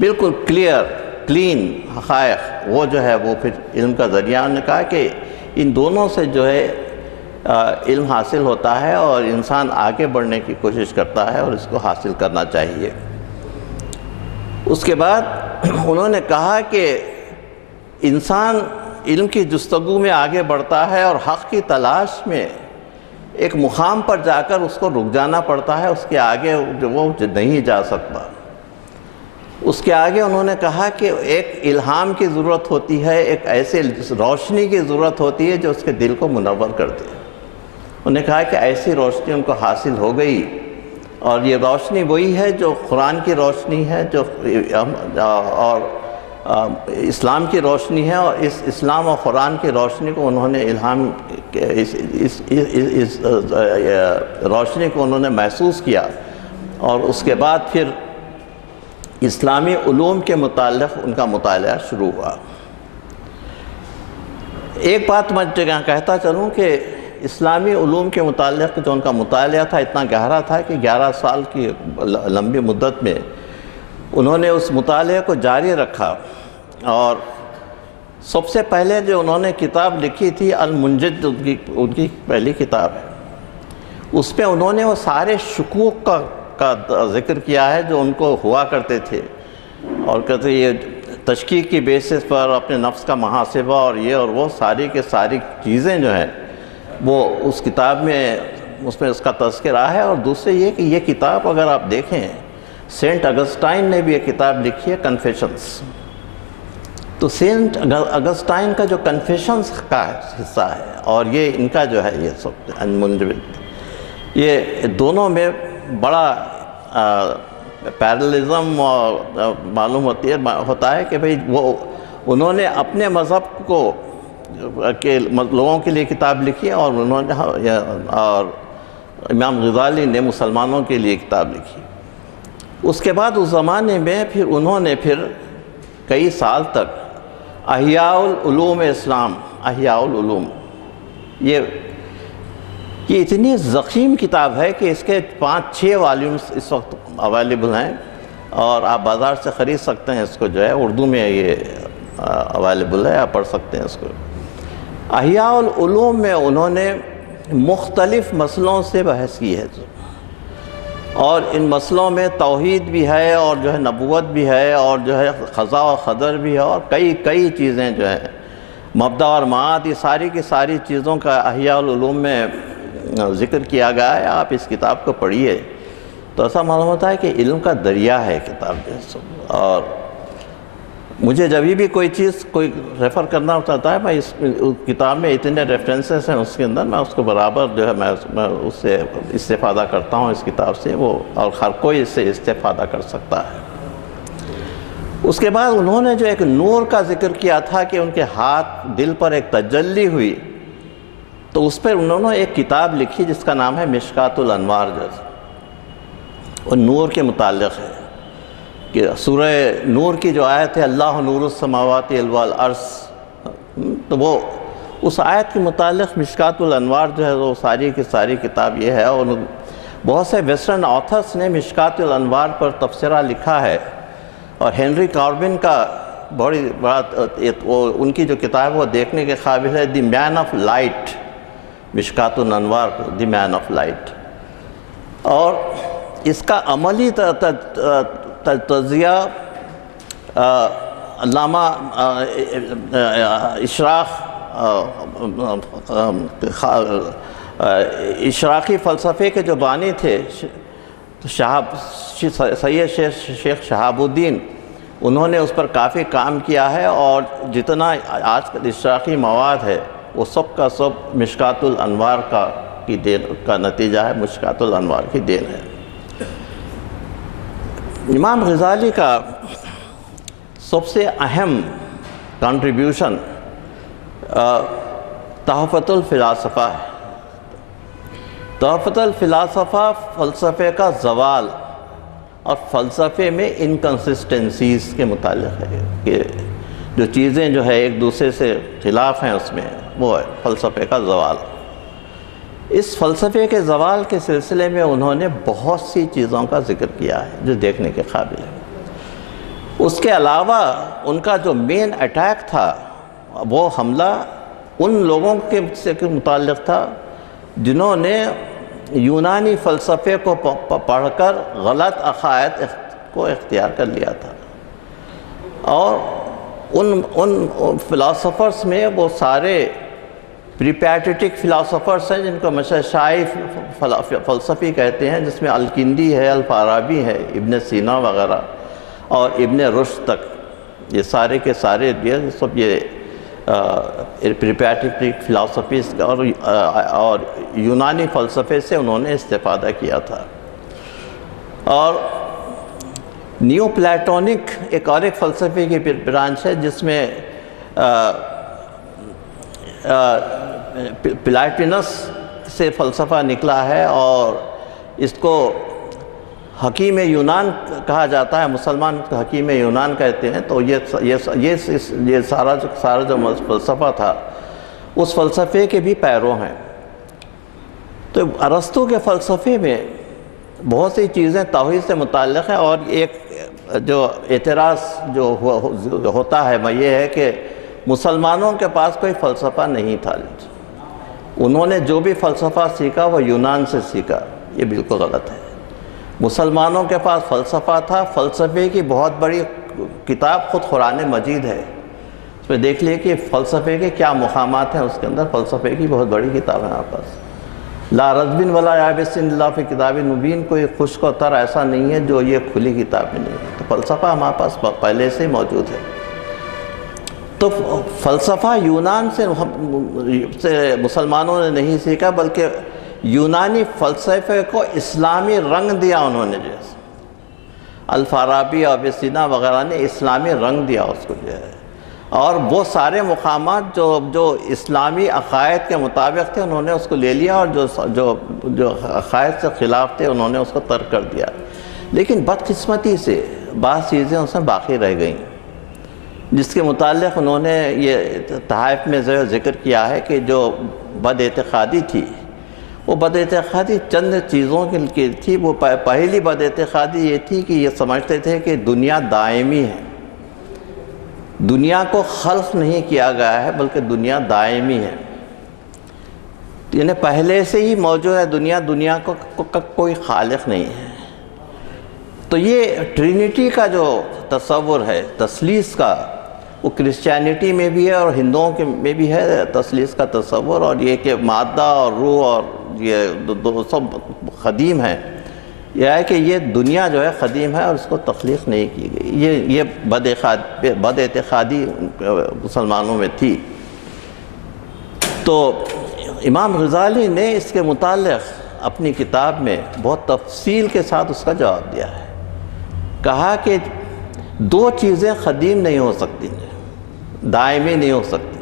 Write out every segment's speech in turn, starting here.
بالکل clear clean حقائق وہ جو ہے وہ پھر علم کا ذریعہ. نے کہا کہ ان دونوں سے جو ہے علم حاصل ہوتا ہے اور انسان آگے بڑھنے کی کوشش کرتا ہے اور اس کو حاصل کرنا چاہیے. اس کے بعد انہوں نے کہا کہ انسان علم کی جستجو میں آگے بڑھتا ہے اور حق کی تلاش میں ایک مقام پر جا کر اس کو رک جانا پڑتا ہے، اس کے آگے وہ نہیں جا سکتا. اس کے آگے انہوں نے کہا کہ ایک الہام کی ضرورت ہوتی ہے، ایک ایسے روشنی کی ضرورت ہوتی ہے جو اس کے دل کو منور کر دے. انہوں نے کہا کہ ایسی روشنی ان کو حاصل ہو گئی، اور یہ روشنی وہی ہے جو قرآن کی روشنی ہے، جو اور اسلام کی روشنی ہے. اور اس اسلام اور قرآن کی روشنی کو انہوں نے الہام اس روشنی کو انہوں نے محسوس کیا، اور اس کے بعد پھر اسلامی علوم کے متعلق ان کا مطالعہ شروع ہوا. ایک بات میں کہتا چلوں کہ اسلامی علوم کے متعلق جو ان کا مطالعہ تھا اتنا گہرا تھا کہ 11 سال کی لمبی مدت میں انہوں نے اس مطالعے کو جاری رکھا. اور سب سے پہلے جو انہوں نے کتاب لکھی تھی المنجد، ان کی پہلی کتاب ہے. اس پہ انہوں نے وہ سارے شکوک کا ذکر کیا ہے جو ان کو ہوا کرتے تھے، اور کہتے یہ تشکیک کی بیسس پر اپنے نفس کا محاسبہ اور یہ اور وہ ساری کے ساری چیزیں جو ہیں وہ اس کتاب میں اس کا تذکرہ ہے. اور دوسرے یہ کہ یہ کتاب اگر آپ دیکھیں سینٹ اگسٹائن نے بھی یہ کتاب لکھی ہے کنفیشنز. تو سینٹ اگسٹائن کا جو کنفیشنز کا حصہ ہے اور یہ ان کا جو ہے یہ سب منجمد، یہ دونوں میں بڑا پیرلزم معلوم ہوتا ہے کہ بھئی وہ انہوں نے اپنے مذہب کو کہ لوگوں کے لیے کتاب لکھی، اور انہوں نے اور امام غزالی نے مسلمانوں کے لیے کتاب لکھی. اس کے بعد اس زمانے میں پھر انہوں نے پھر کئی سال تک احیاء العلوم اسلام، احیاء العلوم، یہ اتنی ضخیم کتاب ہے کہ اس کے 5-6 والیومز اس وقت اویلیبل ہیں، اور آپ بازار سے خرید سکتے ہیں. اس کو جو ہے اردو میں یہ اویلیبل ہے، آپ پڑھ سکتے ہیں اس کو. احیاء العلوم میں انہوں نے مختلف مسئلوں سے بحث کی ہے، اور ان مسئلوں میں توحید بھی ہے اور جو ہے نبوت بھی ہے اور جو ہے قضاء و قدر بھی ہے، اور کئی چیزیں جو ہیں مبدا اور معاد، یہ ساری کی ساری چیزوں کا احیاء العلوم میں ذکر کیا گیا ہے. آپ اس کتاب کو پڑھیے تو ایسا معلوم ہوتا ہے کہ علم کا دریا ہے کتاب جو ہے. اور مجھے جب بھی کوئی چیز کوئی ریفر کرنا ہوتا ہے، میں اس کتاب میں اتنے ریفرنسز ہیں اس کے اندر، میں اس کو برابر جو ہے میں اس سے استفادہ کرتا ہوں اس کتاب سے، وہ اور ہر کوئی اس سے استفادہ کر سکتا ہے. اس کے بعد انہوں نے جو ایک نور کا ذکر کیا تھا کہ ان کے ہاتھ دل پر ایک تجلی ہوئی، تو اس پر انہوں نے ایک کتاب لکھی جس کا نام ہے مشکات الانوار، اور نور کے متعلق ہے کہ سورہ نور کی جو آیت ہے اللہ نور السماوات والارض، تو وہ اس آیت کے متعلق مشکات الانوار جو ہے وہ ساری کی ساری کتاب یہ ہے. اور بہت سے ویسٹرن آتھرز نے مشکات الانوار پر تبصرہ لکھا ہے، اور ہنری کاربن کا بڑا ان کی جو کتاب وہ دیکھنے کے قابل ہے، دی مین آف لائٹ، مشکات الانوار دی مین آف لائٹ. اور اس کا عملی تجزیہ علامہ اشراقی فلسفے کے جو بانی تھے سید شیخ شہاب الدین، انہوں نے اس پر کافی کام کیا ہے، اور جتنا آج کل اشراقی مواد ہے وہ سب کا سب مشکات الانوار کی دین کا نتیجہ ہے، مشکات الانوار کی دین ہے. امام غزالی کا سب سے اہم کنٹریبیوشن تحفۃ الفلاسفہ ہے. تحفۃ الفلاسفہ فلسفے کا زوال اور فلسفے میں انکنسسٹنسیز کے متعلق ہے، کہ جو چیزیں جو ہے ایک دوسرے سے خلاف ہیں اس میں، وہ ہے فلسفے کا زوال. اس فلسفے کے زوال کے سلسلے میں انہوں نے بہت سی چیزوں کا ذکر کیا ہے جو دیکھنے کے قابل ہے. اس کے علاوہ ان کا جو مین اٹیک تھا وہ حملہ ان لوگوں سے متعلق تھا جنہوں نے یونانی فلسفے کو پڑھ کر غلط عقائد کو اختیار کر لیا تھا، اور ان فلاسفرز میں وہ سارے پریپیٹیٹک فلاسفرز ہیں جن کو مشائخ فلسفی کہتے ہیں، جس میں الکندی ہے، الفارابی ہے، ابن سینا وغیرہ اور ابن رشد تک، یہ سارے کے سارے سب یہ پریپیٹیک فلاسفیز اور یونانی فلسفے سے انہوں نے استفادہ کیا تھا۔ اور نیو پلیٹونک ایک فلسفے کی برانچ ہے جس میں پلاٹینس سے فلسفہ نکلا ہے، اور اس کو حکیم یونان کہا جاتا ہے، مسلمان حکیم یونان کہتے ہیں۔ تو یہ سارا جو فلسفہ تھا اس فلسفے کے بھی پیرو ہیں۔ تو ارسطو کے فلسفے میں بہت سی چیزیں توحید سے متعلق ہیں، اور ایک جو اعتراض جو ہوتا ہے وہ یہ ہے کہ مسلمانوں کے پاس کوئی فلسفہ نہیں تھا، انہوں نے جو بھی فلسفہ سیکھا وہ یونان سے سیکھا۔ یہ بالکل غلط ہے۔ مسلمانوں کے پاس فلسفہ تھا، فلسفے کی بہت بڑی کتاب خود قرآن مجید ہے، اس میں دیکھ لیے کہ فلسفے کے کیا مقامات ہیں، اس کے اندر فلسفے کی بہت بڑی کتاب ہے آپ پاس۔ لا رذب ولا یابس الا فی کتاب مبین، کوئی خشک و تر ایسا نہیں ہے جو یہ کھلی کتاب میں نہیں ہے۔ تو فلسفہ ہمارے پاس پہلے سے موجود ہے۔ تو فلسفہ یونان سے مسلمانوں نے نہیں سیکھا، بلکہ یونانی فلسفے کو اسلامی رنگ دیا انہوں نے، جیسے الفارابی اور ابن سینا وغیرہ نے اسلامی رنگ دیا اس کو جو ہے، اور وہ سارے مقامات جو اسلامی عقائد کے مطابق تھے انہوں نے اس کو لے لیا، اور جو عقائد سے خلاف تھے انہوں نے اس کو ترک کر دیا۔ لیکن بدقسمتی سے بعض چیزیں اس میں باقی رہ گئیں، جس کے متعلق انہوں نے یہ تحائف میں ذکر کیا ہے کہ جو بد اعتقادی تھی، وہ بد اعتقادی چند چیزوں کی تھی۔ وہ پہلی بد اعتقادی یہ تھی کہ یہ سمجھتے تھے کہ دنیا دائمی ہے، دنیا کو خلق نہیں کیا گیا ہے بلکہ دنیا دائمی ہے، یعنی پہلے سے ہی موجود ہے دنیا کو کوئی خالق نہیں ہے۔ تو یہ ٹرینٹی کا جو تصور ہے تثلیث کا، وہ کرسچینٹی میں بھی ہے اور ہندوؤں میں بھی ہے تثلیث کا تصور، اور یہ کہ مادہ اور روح اور یہ دو سب قدیم ہیں، یہ ہے کہ یہ دنیا جو ہے قدیم ہے اور اس کو تخلیق نہیں کی گئی۔ یہ بد اعتقادی مسلمانوں میں تھی۔ تو امام غزالی نے اس کے متعلق اپنی کتاب میں بہت تفصیل کے ساتھ اس کا جواب دیا ہے۔ کہا کہ دو چیزیں قدیم نہیں ہو سکتی، دائمی نہیں ہو سکتی،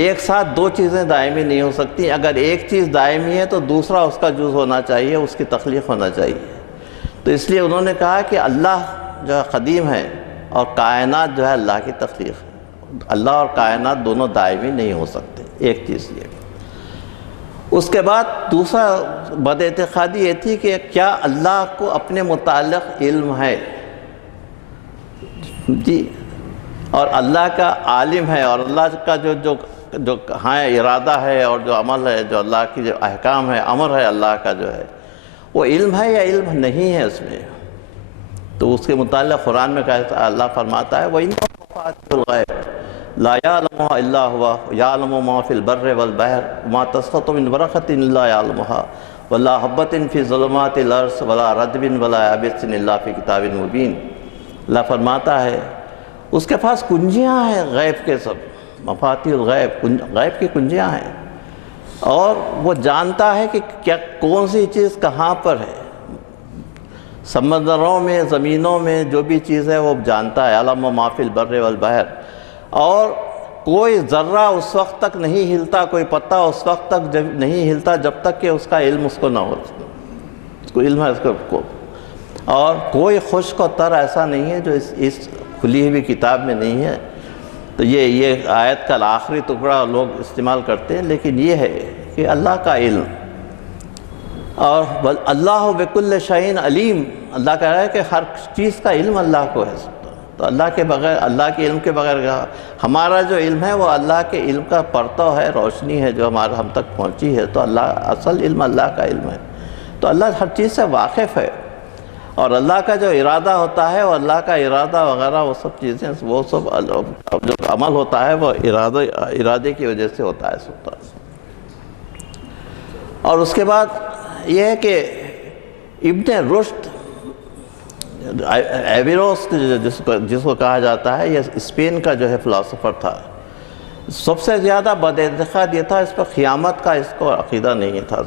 ایک ساتھ دو چیزیں دائمی نہیں ہو سکتی۔ اگر ایک چیز دائمی ہے تو دوسرا اس کا جز ہونا چاہیے، اس کی تخلیق ہونا چاہیے۔ تو اس لیے انہوں نے کہا کہ اللہ جو ہے قدیم ہے اور کائنات جو ہے اللہ کی تخلیق ہے، اللہ اور کائنات دونوں دائمی نہیں ہو سکتے، ایک چیز یہ۔ اس کے بعد دوسرا بد اعتقادی یہ تھی کہ کیا اللہ کو اپنے متعلق علم ہے؟ جی، اور اللہ کا عالم ہے، اور اللہ کا جو ارادہ ہے اور جو عمل ہے، جو اللہ کی جو احکام ہے، امر ہے اللہ کا جو ہے، وہ علم ہے یا علم نہیں ہے اس میں؟ تو اس کے متعلق قرآن میں کہتا اللہ فرماتا ہے وَإِنَّهُ مَفَاتِحُ الْغَيْبِ لَا يَعْلَمُهَا إِلَّا هُوَ يَعْلَمُ مَا فِي الْبَرِّ وَالْبَحْرِ وَمَا تَسْقُطُ مِنْ وَرَقَةٍ إِلَّا يَعْلَمُهَا وَلَا حَبَّةٍ فِي ظُلُمَاتِ الْأَرْضِ وَلَا رَطْبٍ وَلَا يَابِسٍ إِلَّا فِي كِتَابٍ مُبِينٍ۔ اللہ فرماتا ہے اس کے پاس کنجیاں ہیں غیب کے، سب مفاتیح الغیب، غیب کی کنجیاں ہیں، اور وہ جانتا ہے کہ کیا کون سی چیز کہاں پر ہے، سمندروں میں، زمینوں میں جو بھی چیز ہے وہ جانتا ہے، علم ما فی البر والبحر۔ اور کوئی ذرہ اس وقت تک نہیں ہلتا، کوئی پتہ اس وقت تک نہیں ہلتا جب تک کہ اس کا علم اس کو نہ ہو، اس کو علم ہے اس کو۔ اور کوئی خشک و تر ایسا نہیں ہے جو اس کھلی ہوئی کتاب میں نہیں ہے۔ تو یہ آیت کا آخری ٹکڑا لوگ استعمال کرتے ہیں، لیکن یہ ہے کہ اللہ کا علم، اور اللہ بکل شیء علیم، اللہ کہہ رہا ہے کہ ہر چیز کا علم اللہ کو ہے، تو اللہ کے بغیر، اللہ کے علم کے بغیر ہمارا جو علم ہے وہ اللہ کے علم کا پرتو ہے، روشنی ہے جو ہم تک پہنچی ہے، تو اصل علم اللہ کا علم ہے، تو اللہ ہر چیز سے واقف ہے، اور اللہ کا جو ارادہ ہوتا ہے، وہ اللہ کا ارادہ وغیرہ وہ سب چیزیں، وہ سب جو عمل ہوتا ہے وہ ارادے کی وجہ سے ہوتا ہے سب۔ اور اس کے بعد یہ ہے کہ ابن رشد، ایویروس جس کو کہا جاتا ہے، یہ اسپین کا جو ہے فلاسفر تھا، سب سے زیادہ بد اعتقاد یہ تھا، اس پر قیامت کا اس کو عقیدہ نہیں تھا،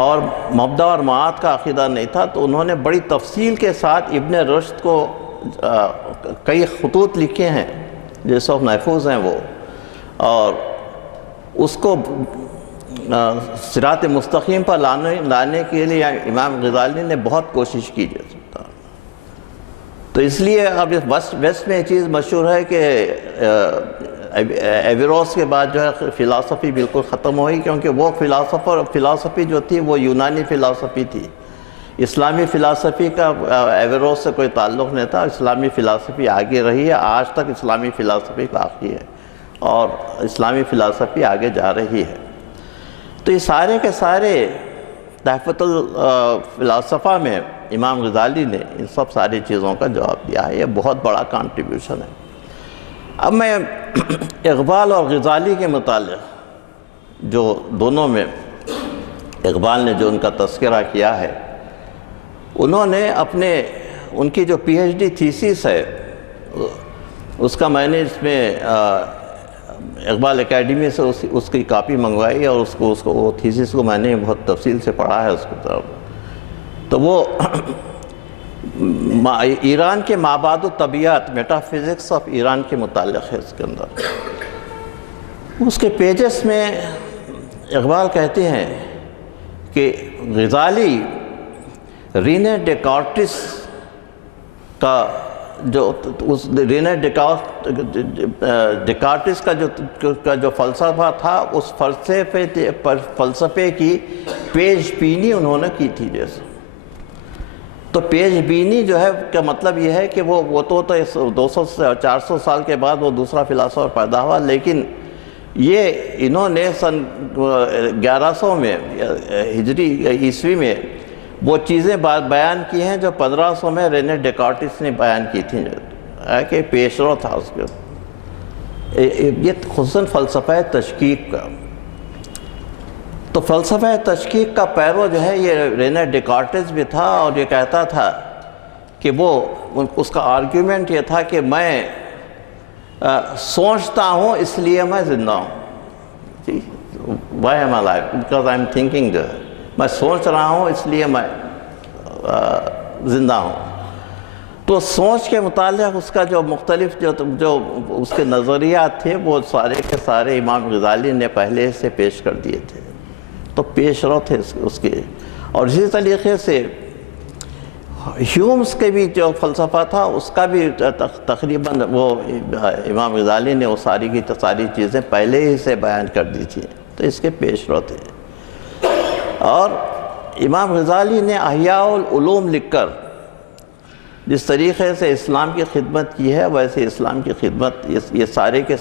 اور مبدا اور معاد کا عقیدہ نہیں تھا، تو انہوں نے بڑی تفصیل کے ساتھ ابن رشد کو کئی خطوط لکھے ہیں جو اس وقت محفوظ ہیں وہ، اور اس کو صراط مستقیم پر لانے کے لیے امام غزالی نے بہت کوشش کی جیسا، تو اس لیے اب ویسٹ میں یہ چیز مشہور ہے کہ ایویروس کے بعد جو ہے فلاسفی بالکل ختم ہوئی، کیونکہ وہ فلاسفی جو تھی وہ یونانی فلاسفی تھی، اسلامی فلاسفی کا ایویروس سے کوئی تعلق نہیں تھا، اسلامی فلاسفی آگے رہی ہے، آج تک اسلامی فلاسفی باقی ہے، اور اسلامی فلاسفی آگے جا رہی ہے۔ تو یہ سارے کے سارے تحفۃ الفلاسفہ میں امام غزالی نے ان سب ساری چیزوں کا جواب دیا ہے، یہ بہت بڑا کنٹریبیوشن ہے۔ اب میں اقبال اور غزالی کے متعلق جو دونوں میں اقبال نے جو ان کا تذکرہ کیا ہے، انہوں نے ان کی جو پی ایچ ڈی تھیسس ہے، اس کا میں نے اس میں اقبال اکیڈمی سے اس کی کاپی منگوائی، اور وہ تھیسس کو میں نے بہت تفصیل سے پڑھا ہے اس کی طرف، تو وہ ایران کے مابعد الطبیعت، میٹا فزکس آف ایران کے متعلق ہے اس کے اندر۔ اس کے پیجز میں اقبال کہتے ہیں کہ غزالی رینے ڈیکارٹس کا رینے ڈیکارٹس کا جو فلسفہ تھا، اس فلسفے کی پیش بینی انہوں نے کی تھی جیسے۔ تو پیش بینی جو ہے کا مطلب یہ ہے کہ وہ تو 200 سے 400 سال کے بعد وہ دوسرا فلاسفر پیدا ہوا، لیکن یہ انہوں نے سن 1100 میں ہجری عیسوی میں وہ چیزیں بیان کی ہیں جو 1500 میں رینے ڈیکارٹس نے بیان کی تھیں، کہ پیشرو تھا اس کے، یہ خصوصاً فلسفہ تشکیک کا۔ تو فلسفہ تشکیک کا پیرو جو ہے یہ رینے ڈیکارٹس بھی تھا، اور یہ کہتا تھا کہ اس کا آرگیومنٹ یہ تھا کہ میں سوچتا ہوں اس لیے میں زندہ ہوں، why am I alive? Because I am thinking، جو ہے میں سوچ رہا ہوں اس لیے میں زندہ ہوں۔ تو سوچ کے متعلق اس کا جو مختلف جو اس کے نظریات تھے، وہ سارے کے سارے امام غزالی نے پہلے سے پیش کر دیے تھے، تو پیش رو تھے اس کے۔ اور اسی طریقے سے ہیومز کے بھی جو فلسفہ تھا، اس کا بھی تقریباً وہ امام غزالی نے وہ ساری کی ساری چیزیں پہلے ہی سے بیان کر دی تھی، تو اس کے پیش رو تھے۔ اور امام غزالی نے احیاء العلوم لکھ کر جس طریقے سے اسلام کی خدمت کی ہے، ویسے اسلام کی خدمت یہ سارے کے